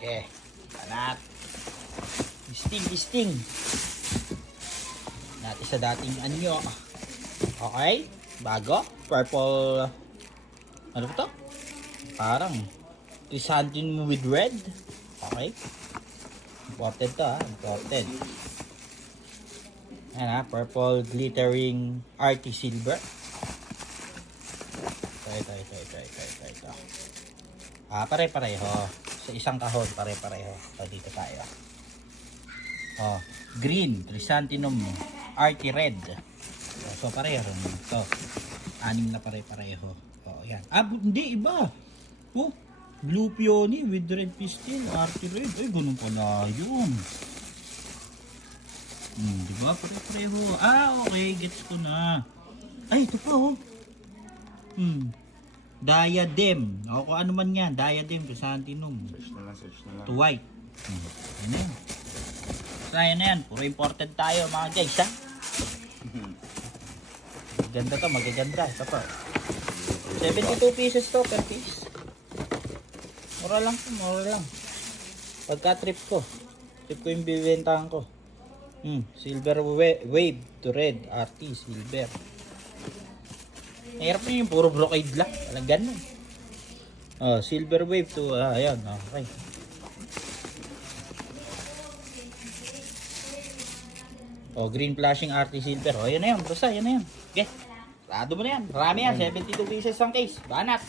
Okay. Banat. Sting. Natin sa dating anyo. Okay. Bago. Purple. Ano ba to? Parang chrysanthemum with red. Okay. Imported to ha. Imported. Ayan ha. Purple glittering arty silver. Ito. Pare-pareho. Sa isang kahon, pare-pareho. So, dito tayo. Green, chrysanthemum, arty red. So, pareho rin. Ito. 6 na pare-pareho. Yan. Hindi, iba. Blue peony with red pistil, arty red. Ay, ganun pala yun. Diba? Pare-pareho. Okay. Gets ko na. Ay, ito pa Diadem. Kung ano man yan. Diadem, chrysanthemum. Search na lang. To white. Ayan na yan. Kaya na yan. Puro imported tayo mga guys ha. Ganda to. Magaganda. Ito pa. 72 pieces to per piece. Mura lang. Pagka trip ko yung bibentahan ko. Silver wave to red. RT silver. Mahirap yun yung puro brocade lang. Walang ganun. Silver wave to, ayan. Okay. Green flashing RT silver. Yan na yan. Basta, yan na yan. Okay. Sarado mo na yan. Marami yan. 72 pieces ang case. Banat.